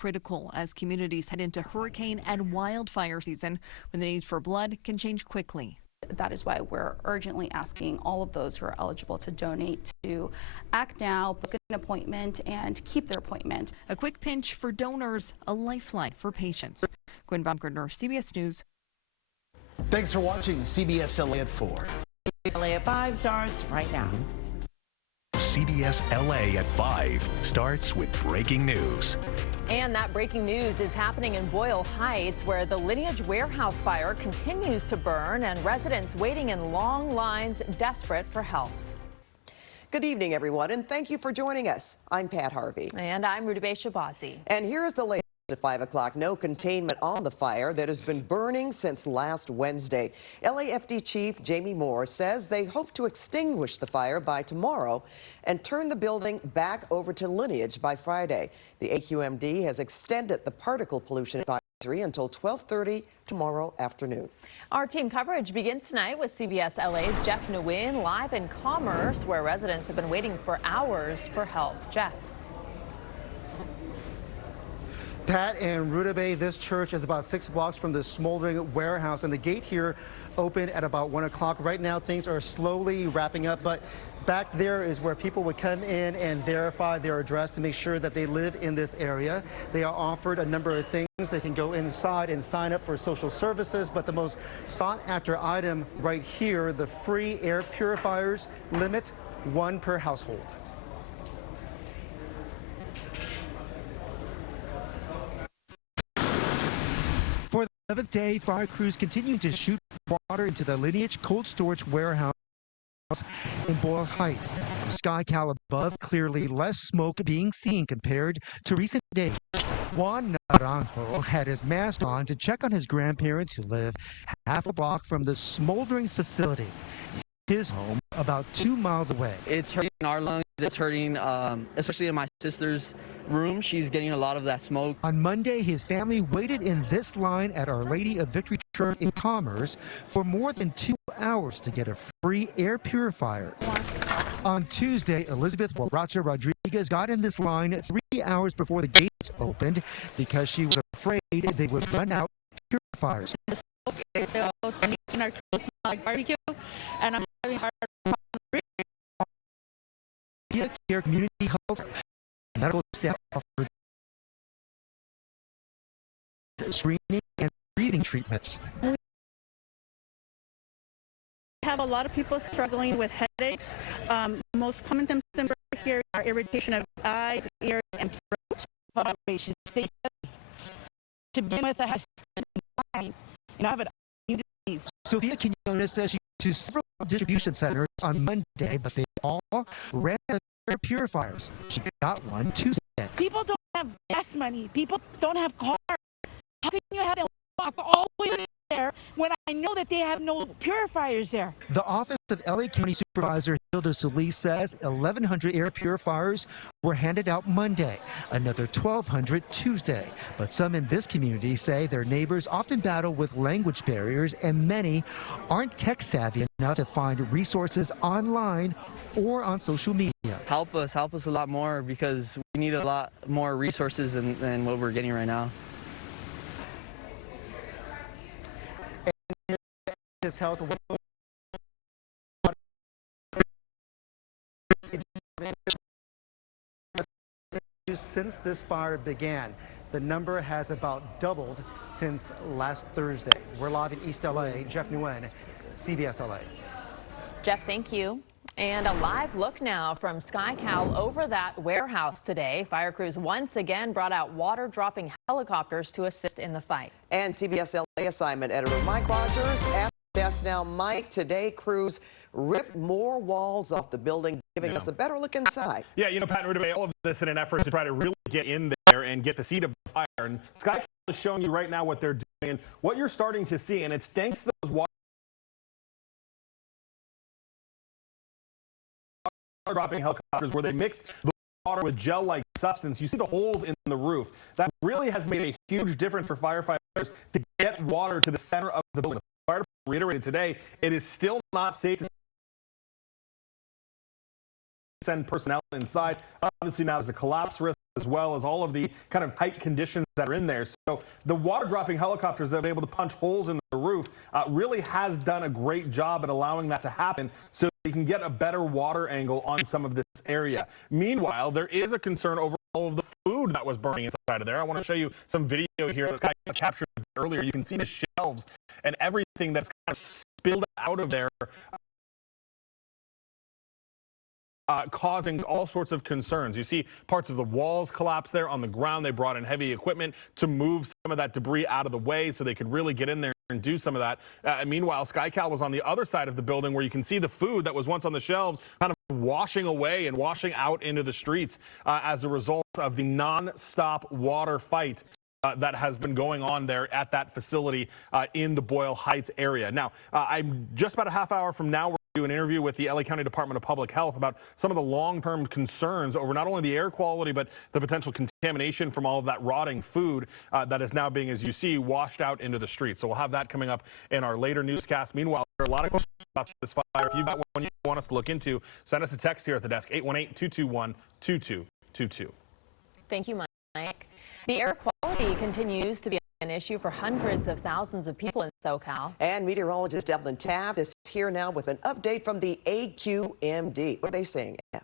critical as communities head into hurricane and wildfire season when the need for blood can change quickly. That is why we're urgently asking all of those who are eligible to donate to act now, book an appointment, and keep their appointment. A quick pinch for donors, a lifeline for patients. Gwen Baumgartner, CBS News. Thanks for watching CBS LA at 4. CBS LA at 5 starts right now. CBS LA at 5 starts with breaking news. And that breaking news is happening in Boyle Heights, where the Lineage warehouse fire continues to burn and residents waiting in long lines, desperate for help. Good evening, everyone, and thank you for joining us. I'm Pat Harvey. And I'm Rudabeh Shabazi. And here's the latest at 5 o'clock. No containment on the fire that has been burning since last Wednesday. LAFD Chief Jamie Moore says they hope to extinguish the fire by tomorrow and turn the building back over to Lineage by Friday. The AQMD has extended the particle pollution advisory until 12:30 tomorrow afternoon. Our team coverage begins tonight with CBS LA's Jeff Nguyen live in Commerce, where residents have been waiting for hours for help. Jeff. Pat and Rudabeh, this church is about 6 blocks from the smoldering warehouse, and the gate here opened at about 1 o'clock. Right now, things are slowly wrapping up, but back there is where people would come in and verify their address to make sure that they live in this area. They are offered a number of things. They can go inside and sign up for social services, but the most sought after item right here, the free air purifiers, limit 1 per household. For the 7th day, fire crews continue to shoot water into the Lineage cold storage warehouse in Boyle Heights. The sky cal above, clearly less smoke being seen compared to recent days. Juan Naranjo had his mask on to check on his grandparents who live half a block from the smoldering facility. His home about 2 miles away. It's hurting our lungs. It's hurting, especially in my sister's room. She's getting a lot of that smoke. On Monday, his family waited in this line at Our Lady of Victory Church in Commerce for more than 2 hours to get a free air purifier. On Tuesday, Elizabeth Waracha Rodriguez got in this line 3 hours before the gates opened because she was afraid they would run out of purifiers. The smoke is still making our clothes smell like barbecue, and I'm having hard time breathing. Care community health medical staff offered screening and breathing treatments. We have a lot of people struggling with headaches. Most common symptoms here are irritation of eyes, ears, and throat. To begin with, I have I have an disease. Sophia Quinones says she went to several distribution centers on Monday, but they all ran out of air purifiers. She got one Tuesday. People don't have gas money. People don't have cars. How can you have them walk all the way there when I know that they have no purifiers there? The office of LA County Supervisor Hilda Solis says 1,100 air purifiers were handed out Monday, another 1,200 Tuesday. But some in this community say their neighbors often battle with language barriers, and many aren't tech savvy enough to find resources online or on social media. Help us a lot more, because we need a lot more resources than what we're getting right now. His health since this fire began. The number has about doubled since last Thursday. We're live in East LA. Jeff Nguyen, CBS LA. Jeff, thank you. And a live look now from SkyCal over that warehouse today. Fire crews once again brought out water-dropping helicopters to assist in the fight. And CBS LA assignment editor Mike Rogers at the desk now. Mike, today crews ripped more walls off the building, giving us a better look inside. Yeah, Pat and Rudabeh, all of this in an effort to try to really get in there and get the seat of the fire. And SkyCal is showing you right now what they're doing and what you're starting to see. And it's thanks to those water-dropping helicopters where they mixed the water with gel-like substance. You see the holes in the roof. That really has made a huge difference for firefighters to get water to the center of the building. The fire department reiterated today, it is still not safe to send personnel inside. Obviously now there's a collapse risk as well as all of the kind of tight conditions that are in there. So the water dropping helicopters that have been able to punch holes in the roof really has done a great job at allowing that to happen so you can get a better water angle on some of this area. Meanwhile, there is a concern over all of the food that was burning inside of there. I want to show you some video here that's kind of captured earlier. You can see the shelves and everything that's kind of spilled out of there, causing all sorts of concerns. You see parts of the walls collapse there on the ground. They brought in heavy equipment to move some of that debris out of the way so they could really get in there and do some of that. Meanwhile, SkyCal was on the other side of the building where you can see the food that was once on the shelves kind of washing away and washing out into the streets as a result of the non-stop water fight that has been going on there at that facility in the Boyle Heights area. Now, I'm just about a half hour from now, we're going to do an interview with the LA County Department of Public Health about some of the long-term concerns over not only the air quality, but the potential contamination from all of that rotting food that is now being, as you see, washed out into the streets. So we'll have that coming up in our later newscast. Meanwhile, there are a lot of questions about this fire. If you've got one you want us to look into, send us a text here at the desk, 818-221-2222. Thank you, Mike. The air quality continues to be an issue for hundreds of thousands of people in SoCal. And meteorologist Evelyn Taft is here now with an update from the Kcbs. What are they saying? Yeah.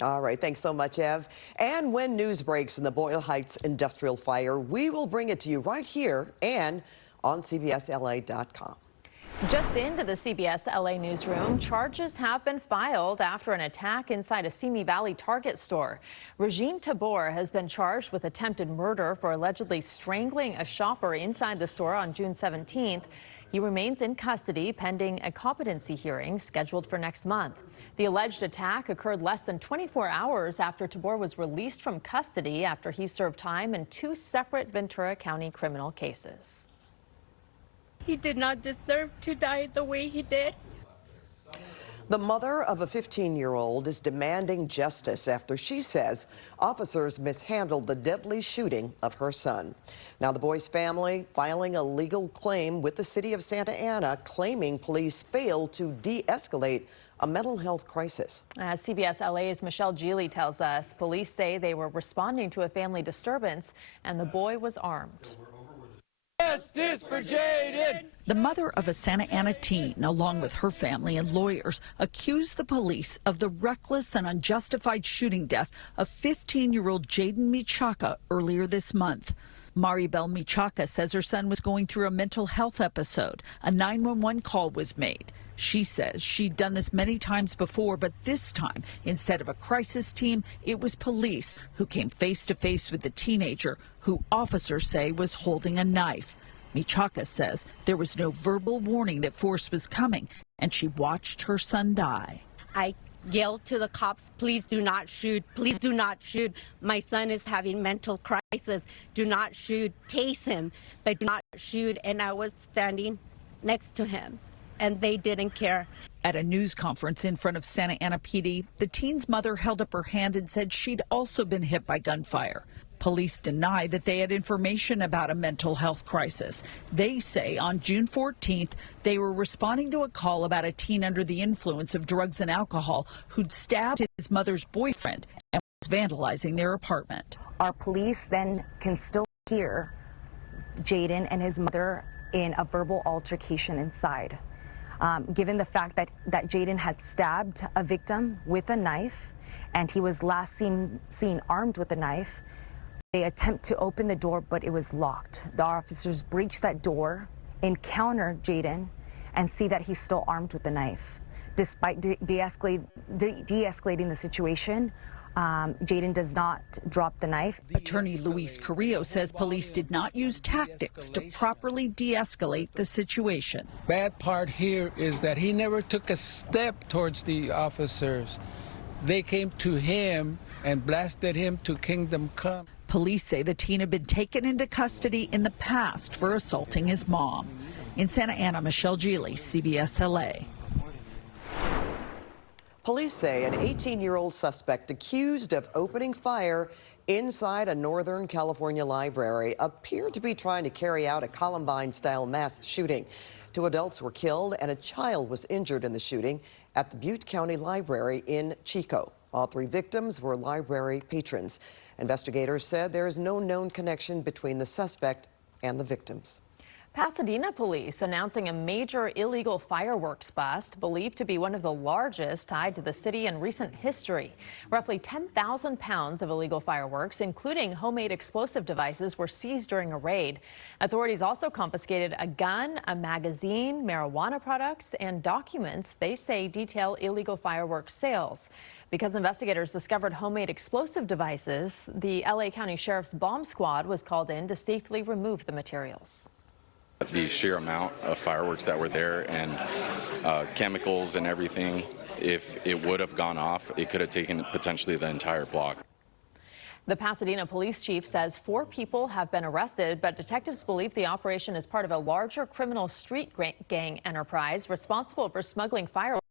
All right, thanks so much, Ev. And when news breaks in the Boyle Heights industrial fire, we will bring it to you right here and on CBSLA.com. Just into the CBS LA newsroom, charges have been filed after an attack inside a Simi Valley Target store. Regine Tabor has been charged with attempted murder for allegedly strangling a shopper inside the store on June 17th. He remains in custody pending a competency hearing scheduled for next month. The alleged attack occurred less than 24 hours after Tabor was released from custody after he served time in 2 separate Ventura County criminal cases. He did not deserve to die the way he did. The mother of a 15-year-old is demanding justice after she says officers mishandled the deadly shooting of her son. Now the boy's family filing a legal claim with the city of Santa Ana, claiming police failed to de-escalate a mental health crisis. As CBS LA's Michelle Geely tells us, police say they were responding to a family disturbance and the boy was armed. Justice for Jaden! The mother of a Santa Ana teen, along with her family and lawyers, accused the police of the reckless and unjustified shooting death of 15-year-old Jaden Michaka earlier this month. Maribel Michaka says her son was going through a mental health episode. A 911 call was made. She says she'd done this many times before, but this time, instead of a crisis team, it was police who came face to face with the teenager, who officers say was holding a knife. Michaka says there was no verbal warning that force was coming, and she watched her son die. I yelled to the cops, please do not shoot, please do not shoot. My son is having mental crisis. Do not shoot, tase him, but do not shoot. And I was standing next to him, and they didn't care. At a news conference in front of Santa Ana PD, the teen's mother held up her hand and said she'd also been hit by gunfire. Police deny that they had information about a mental health crisis. They say on June 14th, they were responding to a call about a teen under the influence of drugs and alcohol who'd stabbed his mother's boyfriend and was vandalizing their apartment. Our police then can still hear Jaden and his mother in a verbal altercation inside. Given the fact that Jaden had stabbed a victim with a knife and he was last seen armed with a knife, they attempt to open the door, but it was locked. The officers breach that door, encounter Jaden, and see that he's still armed with the knife. Despite de-escalating the situation, Jaden does not drop the knife. Attorney Luis Carrillo says police did not use tactics to properly de-escalate the situation. Bad part here is that he never took a step towards the officers. They came to him and blasted him to kingdom come. Police say the teen had been taken into custody in the past for assaulting his mom. In Santa Ana, Michelle Geely, CBS LA. Police say an 18-year-old suspect accused of opening fire inside a Northern California library appeared to be trying to carry out a Columbine-style mass shooting. 2 adults were killed and a child was injured in the shooting at the Butte County Library in Chico. All 3 victims were library patrons. Investigators said there is no known connection between the suspect and the victims. Pasadena police announcing a major illegal fireworks bust believed to be one of the largest tied to the city in recent history. Roughly 10,000 pounds of illegal fireworks, including homemade explosive devices, were seized during a raid. Authorities also confiscated a gun, a magazine, marijuana products, and documents they say detail illegal fireworks sales. Because investigators discovered homemade explosive devices, the LA County Sheriff's bomb squad was called in to safely remove the materials. The sheer amount of fireworks that were there and chemicals and everything, if it would have gone off, it could have taken potentially the entire block. The Pasadena police chief says 4 people have been arrested, but detectives believe the operation is part of a larger criminal street gang enterprise responsible for smuggling fireworks